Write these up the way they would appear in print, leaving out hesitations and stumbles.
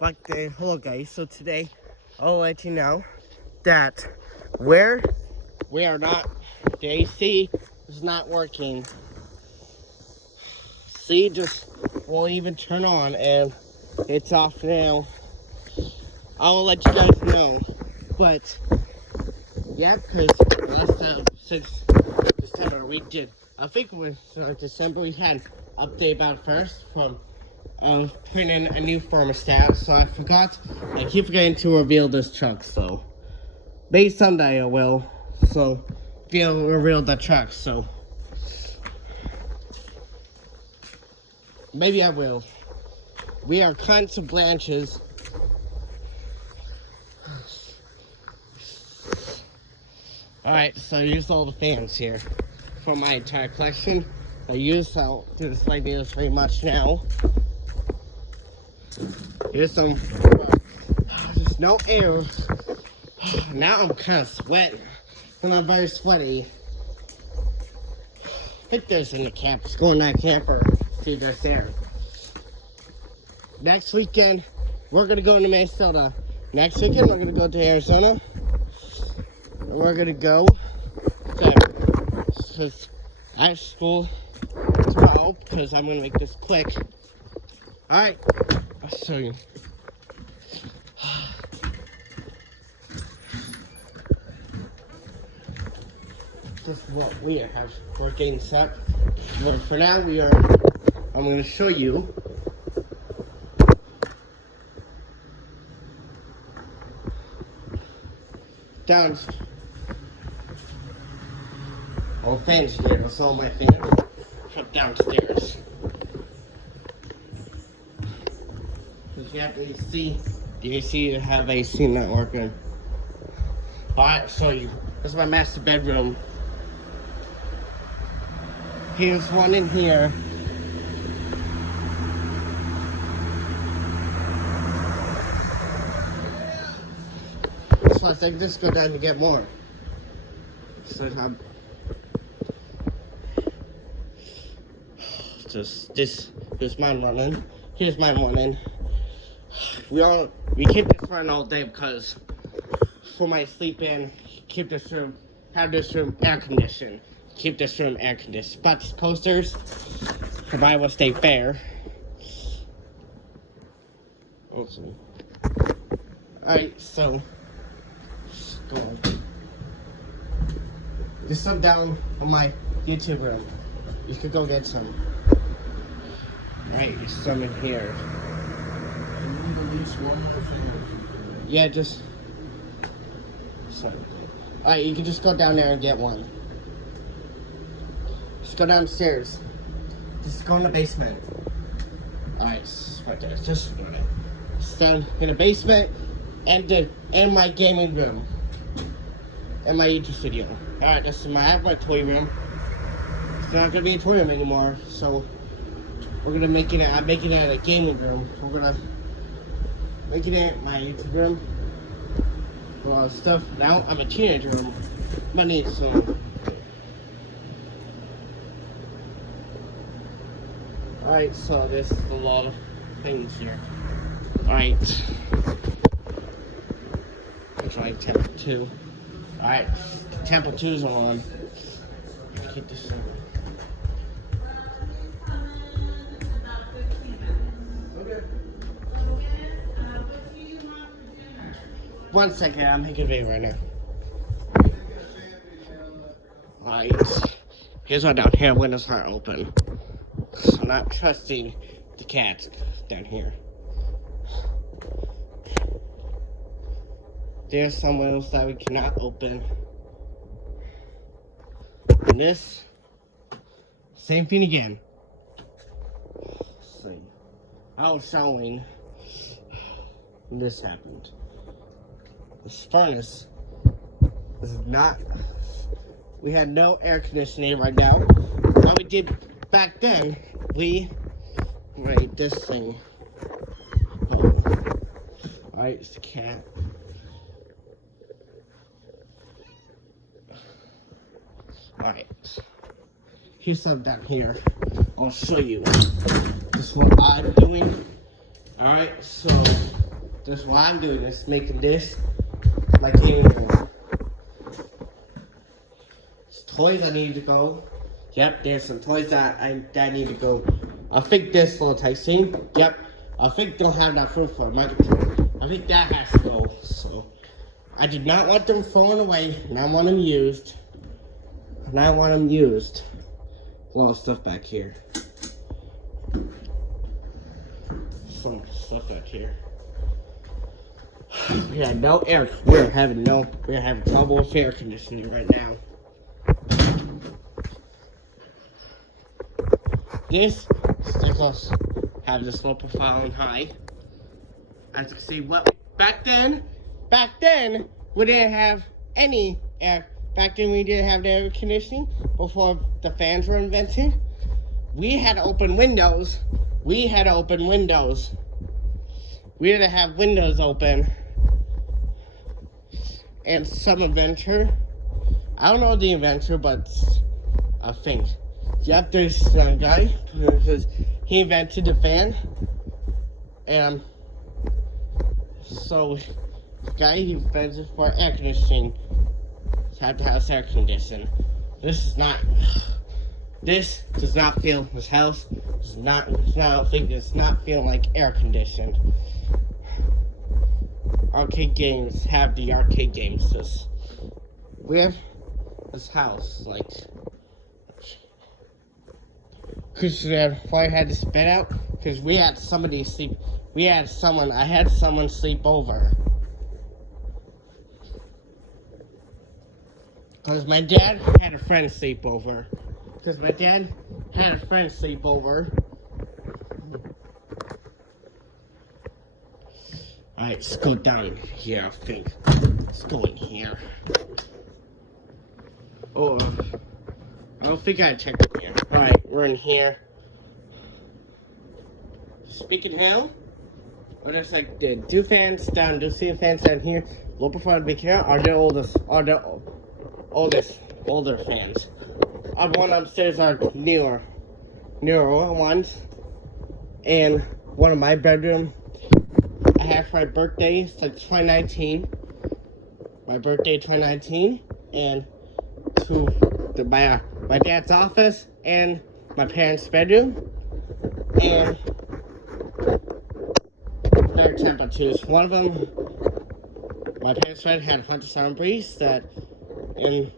Hello guys, so today I'll let you know that we are not, the AC is not working. See, just won't even turn on and it's off now. I'll let you guys know, but yeah, because last time, since December, we did, I think it was December, we had update about first from putting in a new thermostat, so I keep forgetting to reveal this truck, so maybe someday I will, so reveal the truck, so maybe I will. We are cutting some branches. Alright, so here's all the fans here for my entire collection. I don't do this like this very much now. Here's some, there's no air. Now I'm kind of sweating, and I'm very sweaty. I think there's in the camp. Let's go in that camper, see if there's there. Next weekend, we're gonna go to Minnesota. Next weekend, we're gonna go to Arizona. And we're gonna go to at school tomorrow, because I'm gonna make this quick. Alright, I'll show you. Just what we're getting set. But for now, I'm going to show you down. All fans here, that's all my fans. Up downstairs. Because you have to see, the AC to have AC not working. Alright, show you. This is my master bedroom. Here's one in here. So I think this go down to get more. So here's mine running. Here's mine running. We keep this running all day because for my sleep in, have this room air conditioned. Keep this room air conditioned. But these posters from Iowa State Fair. Awesome. Alright, so go on. There's some down on my YouTube room. You could go get some. Alright, there's some in here. You need at least one more fan. Yeah, just alright, you can just go down there and get one. Just go downstairs. Just go in the basement. Alright, it's right there. Just go there. It's down in the basement and my gaming room. And my YouTube studio. Alright, I have my toy room. It's not gonna be a toy room anymore, so I'm making it a gaming room. We're gonna make it my YouTube room. A lot of stuff. Now I'm a teenager. I need some. Alright, so there's a lot of things here. Alright. I'll try Temple 2. Alright, Temple 2's on. Keep this on. One second, I'm making a video right now. Alright, here's one down here, windows aren't open. So I'm not trusting the cats down here. There's some windows that we cannot open. And this, same thing again. Let's see. I was showing when this happened. This furnace is not, we had no air conditioning right now. What we did back then, this thing. Alright, it's the cat. Alright, here's some down here. I'll show you. This is what I'm doing. Alright, so That's what I'm doing, is making this my gaming room. There's toys that need to go. Yep, there's some toys that need to go. I think this little Tyson. Yep, I think they'll have that food for my controller. I think that has to go. So I did not want them thrown away, and I want them used. And I want them used. A lot of stuff back here. Some stuff back here. We had no air. We're having trouble with air conditioning right now. This stickles have this low profile and high. As you can see, back then we didn't have any air. Back then we didn't have the air conditioning before the fans were invented. We had to open windows. We didn't have windows open. And some inventor, I don't know the inventor, but I think. Yep, there's some guy, because he invented the fan. And so, the guy he invented for air conditioning had to have air conditioning. This does not feel, this house does not feel like air conditioned. Arcade games have the arcade games. We have this house, like, because why I had to spit out, because I had someone sleep over. Because my dad had a friend sleep over. Alright, let's go down here, I think. Let's go in here. Oh, I don't think I checked in here. Alright, we're in here. Speaking hell, or just like the two fans down here. Low profile big here are the older fans. The one upstairs are newer ones. And one of my bedroom, I had for my birthday, it's like 2019. My birthday 2019, and to my dad's office and my parents' bedroom, and their temperatures. One of them, my parents' bed had Hunter Sound Breeze, that in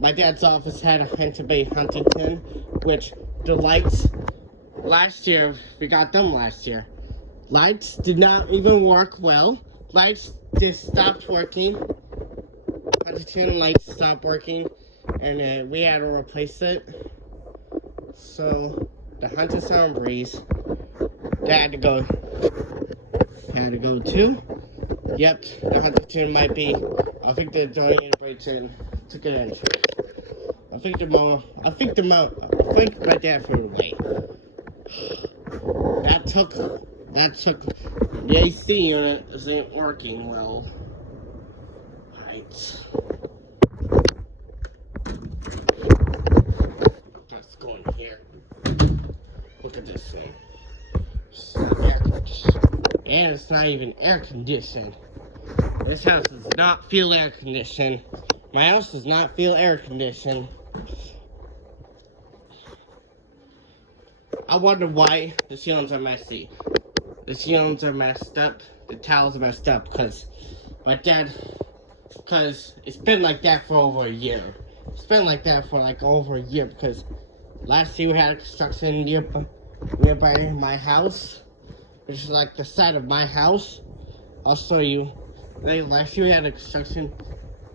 my dad's office had a Hunter Huntington, which the lights last year, we got them last year. Lights did not even work well. Lights just stopped working. Huntington lights stopped working, and we had to replace it. So the Hunter Sound Breeze, that had to go too. Yep, the Huntington might be. I think the donated breaks in took it in. I think my dad threw it away. That took the AC unit isn't working well. Right. Let's go in here. Look at this thing. It's not air conditioned. And it's not even air conditioned. This house does not feel air conditioned. My house does not feel air conditioned. I wonder why the ceilings are messy. The ceilings are messed up. The towels are messed up because it's been like that for over a year. It's been like that for like over a year because last year we had a construction nearby my house, which is like the side of my house. I'll show you. Last year we had a construction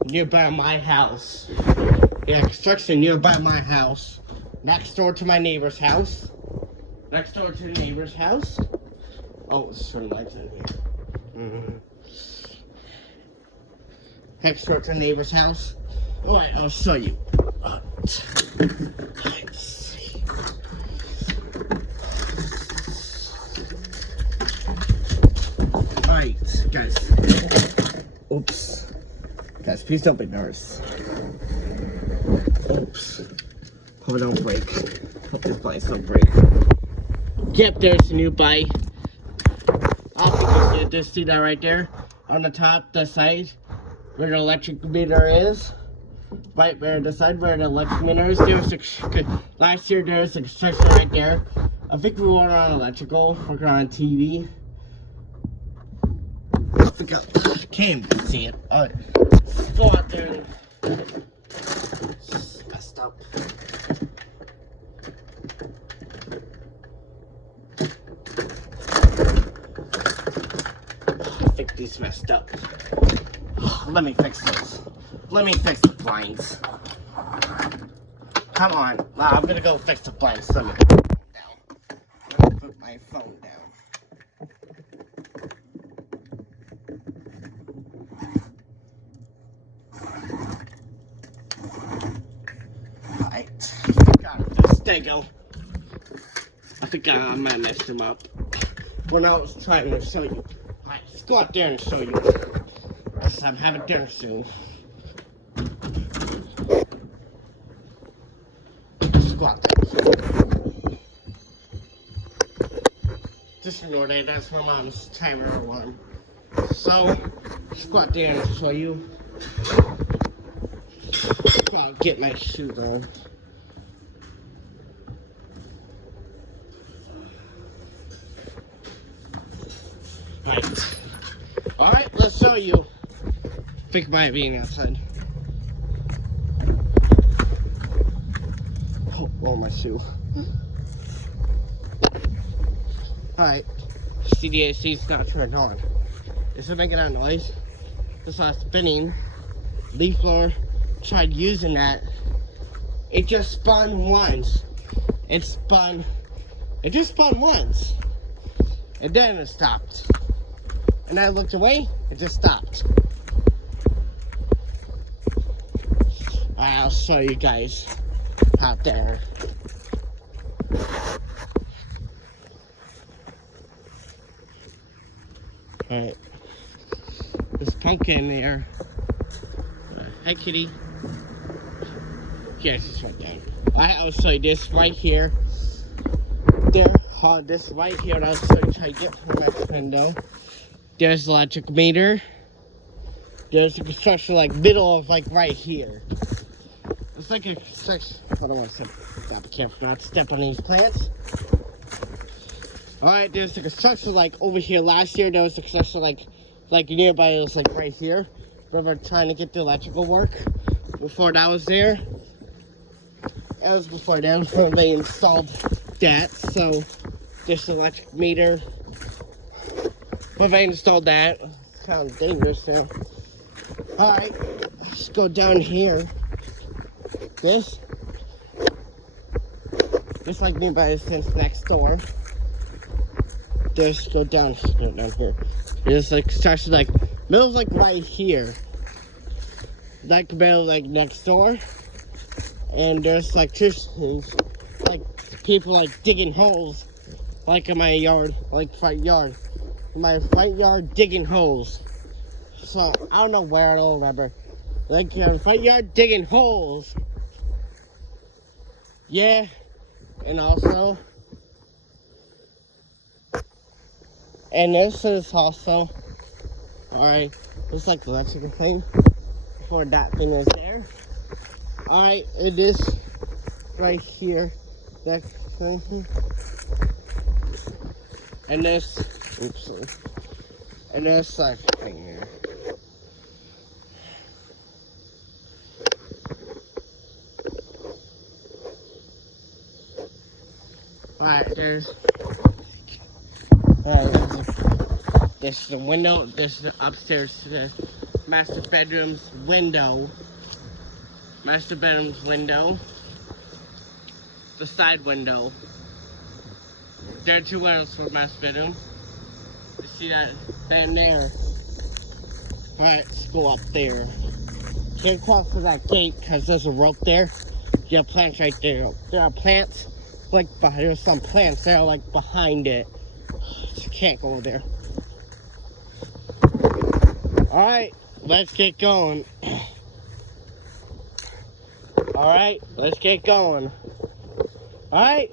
nearby my house. We had construction nearby my house, next door to my neighbor's house. Next door to the neighbor's house. Oh, let's turn the lights in here. Next door to the neighbor's house. Alright, I'll show you. Alright, guys. Oops. Guys, please don't be nervous. Oops. Hope it don't break. Hope this lights don't break. Yep, there's a new bike. I'll think Just see that right there on the top, the side where the electric meter is. Right where the side where the electric meter is. Last year there was a construction right there. I think we were on electrical, working on TV. Can't even see it. Alright, go out there. It's messed up. I think these messed up. Let me fix this. Let me fix the blinds. Come on. I'm gonna go fix the blinds. Let me put it down. I'm gonna put my phone down. Alright. Got this. There you go. I think I might have messed them up when I was trying to show you. Alright, let's go out there and show you. Because I'm having dinner soon. Let's go out there. Just ignore that. That's my mom's timer alarm. So, let's go out there and show you. I'll get my shoes on. Alright, let's show you. Think about being outside. Oh, my shoe. Alright, CDAC's not turned on. Is it making that noise? This last spinning. Leaf blower tried using that. It just spun once. It just spun once. And then it stopped. And I looked away, it just stopped. I'll show you guys out there. Alright. There's pumpkin there. Hi, kitty. Yes, it's right down. I'll show you this right here. There. This right here, and I'll show you how to get from that window. There's the electric meter. There's the construction like middle of like right here. It's like a construction. I don't want to step. Be careful not to step on these plants. Alright, there's the construction like over here. Last year there was the construction like nearby. It was like right here. We were trying to get the electrical work. Before that was there. It was before them when they installed that. So this electric meter. But they installed that. It's kind of dangerous now. Alright, let's go down here. This like nearby since next door. Just go down here. It's like starts like middle like right here. Like middle like next door. And there's electricians, like people like digging holes, like in my yard, like front yard. In my front yard digging holes. So I don't know where, I don't remember. Like your front yard digging holes. Yeah. And also, and this is also, alright, it's like the electrical thing. Before that thing was there. Alright, it is right here. That thing. And this, oops, and this like thing here. Alright, there's this is the window, this is the upstairs to the master bedroom's window. Master bedroom's window. The side window. There are two windows for master bedroom. You see that fan there? Alright, let's go up there. Can't cross to that gate because there's a rope there. You have plants right there. There are plants like there's some plants there like behind it. You can't go there. Alright, let's get going. Alright, let's get going. Alright,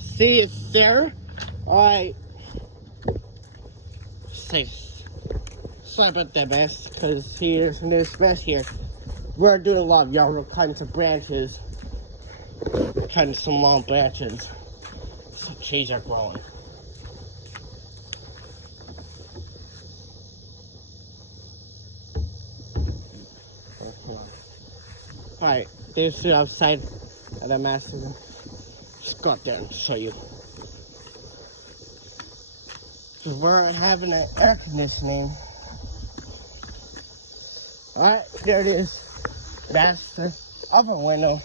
see it's there. Alright. say sorry about that mess, because here's this mess here. We're doing a lot of y'all cutting some branches, cutting some long branches. Some trees are growing. Alright, there's the outside of the master. Let's go up there and show you. So we're having an air conditioning. Alright, there it is. That's the upper window.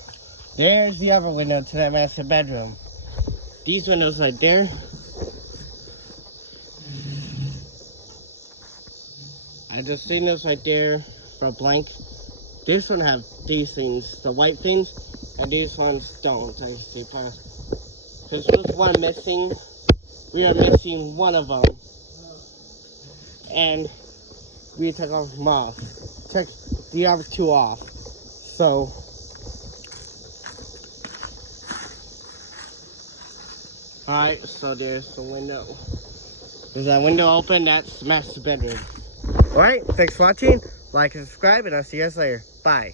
There's the other window to that master bedroom. These windows right there. I just seen this right there for blank. This one have these things, the white things, and these ones don't. I see. There's just one missing. We are missing one of them, and we took off them off. Took the other two off. So alright, so there's the window. There's that window open, that's the master bedroom. Alright, thanks for watching. Like and subscribe, and I'll see you guys later. Bye.